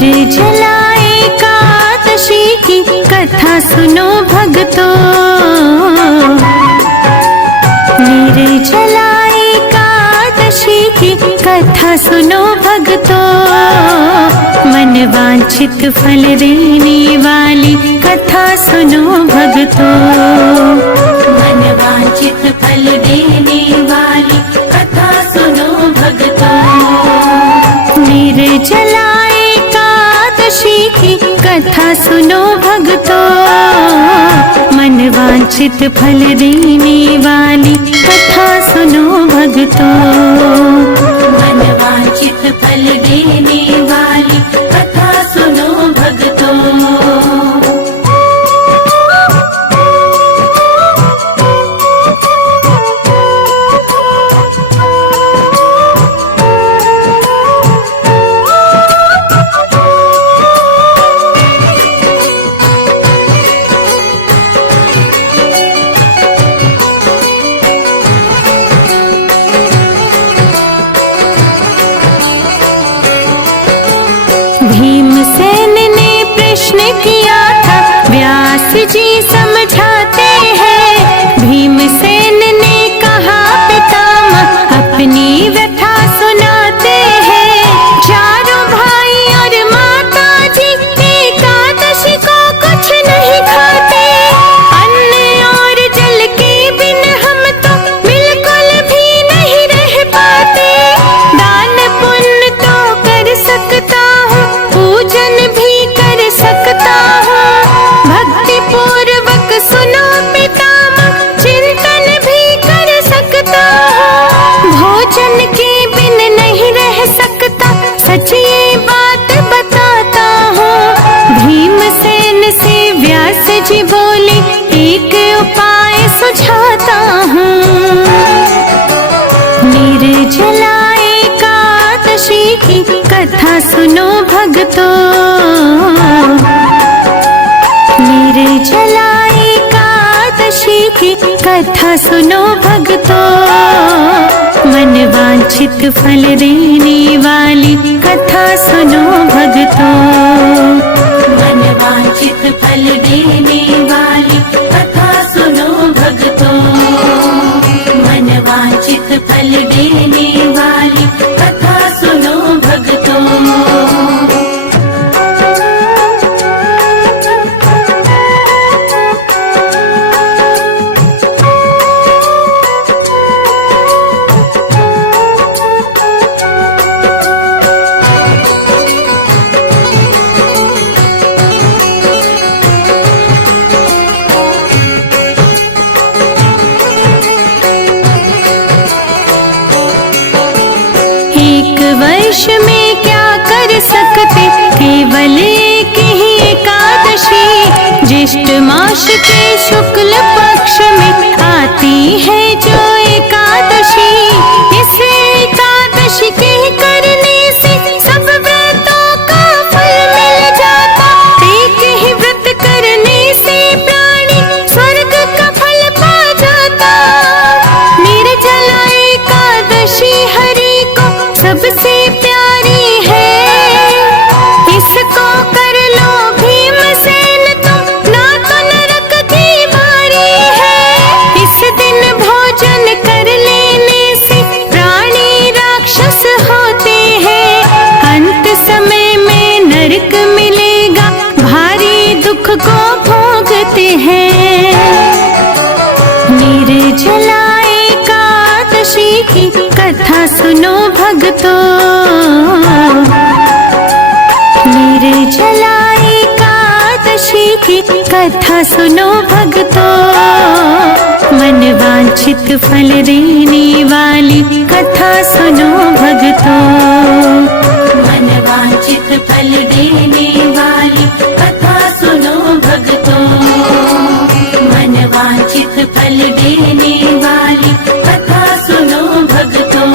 निर्जला एकादशी की कथा सुनो भक्तों। निर्जला एकादशी की कथा सुनो भक्तों। मन वांछित फल देने वाली कथा सुनो भक्तों। मन वांछित फल देने वाली कथा सुनो भक्तों। निर्जला एकादशी की कथा सुनो भक्तों। मन वांछित फल देने वाली कथा सुनो भक्तों। मन वांछित फल देने वाली कथा सुनो भक्तों। भीमसेन ने प्रश्न किया था, व्यास जी समझाते हैं। भीमसेन ने कहा, पितामह अपनी व्यथा सुनाते हैं। चारों भाई और माता जी एकादशी को कुछ नहीं खाते। अन्न और जल के बिन हम तो बिल्कुल भी नहीं रह पाते। दान पुण्य तो कर सकता हूँ, पूजन भी कर सकता हूँ। भक्ति पूर्वक सुनो पितामह, चिंतन भी कर सकता हूँ। भोजन के बिन नहीं रह सकता, सच ये बात बताता हूँ। भीमसेन से व्यास जी बोले, एक उपाय सुझाता हूँ। निर्जला एकादशी की कथा सुनो भक्तों। निर्जला एकादशी की कथा सुनो भक्तों। मन वांछित फल देने वाली कथा सुनो भक्तों। मन वांछित फल देने वाली कथा सुनो भक्तों। मन वांछित फल देने वाली कथा सुनो भक्तों। एक वर्ष में क्या कर सकते, केवल एक ही एकादशी। ज्येष्ठ मास के शुक्ल पक्ष में आती है जो एकादशी। इस एकादशी के करने से सब व्रतों का फल मिल जाता। एक ही व्रत करने से प्राणी स्वर्ग का फल पा जाता। निर्जला एकादशी हरि को सबसे प्यारी है। इसको कर लो भीमसेन तुम, ना तो नरक की बारी है। इस दिन भोजन कर लेने से प्राणी राक्षस होते हैं। अंत समय में नरक मिलेगा, भारी दुख को भोगते हैं। निर्जला एकादशी की कथा सुनो भक्तों। निर्जला एकादशी की कथा सुनो भक्तों। मन वांछित फल देने वाली कथा सुनो भक्तों। मन वांछित फल देने वाली कथा सुनो भक्तों। मन वांछित फल देने वाली कथा सुनो भक्तों।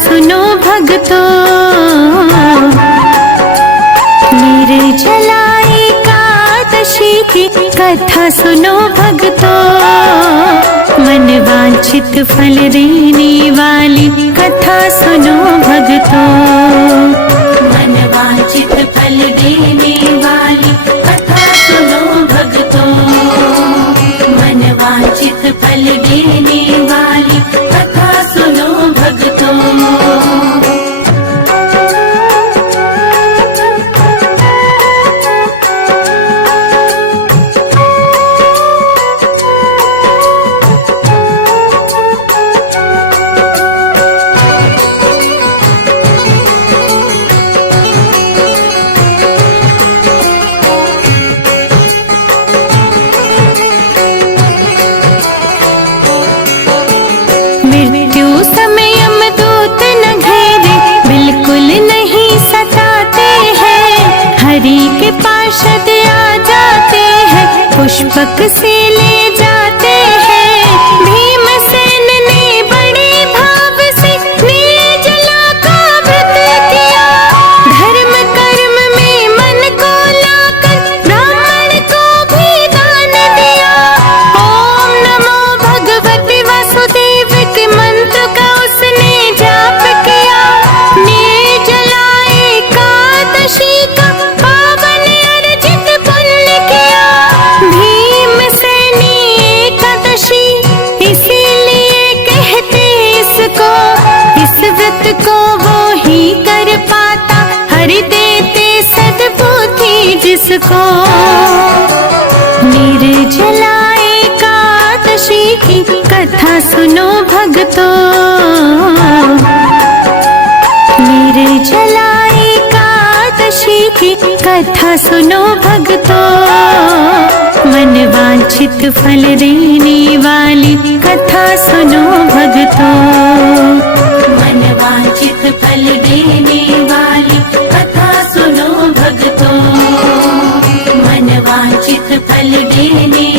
सुनो भक्तों। निर्जला एकादशी की कथा सुनो भक्तों। मन वांछित फल देने वाली कथा सुनो भक्तों। मन वांछित फल देने वाली कथा सुनो भक्तों। मन वांछित फल देने वाली कथा सुनो भक्तों। मृत्यु समय यमदूत न घेरे, बिल्कुल नहीं सताते हैं। हरि के पार्षद आ जाते हैं, पुष्पक से ले जाते हैं। भीमसेन ने बड़े भाव से निर्जला का व्रत किया। धर्म कर्म में मन को लाकर ब्राह्मण को भी दान दिया। ओम नमो भगवते वासुदेव के मंत्र का उसने जाप किया। निर्जला एकादशी का पावन अर्जित पुण्य किया। भीमसेनी एकादशी इसीलिए कहते इसको। इस व्रत को वो ही कर पाता, हरि देते सद्बुद्धि जिसको। निर्जला एकादशी की कथा सुनो भक्तों। निर्जला एकादशी की कथा सुनो भक्तों। मन वांछित फल देने वाली कथा सुनो भक्तों। मन वांछित फल देने वाली कथा सुनो भक्तों। मन वांछित फल देने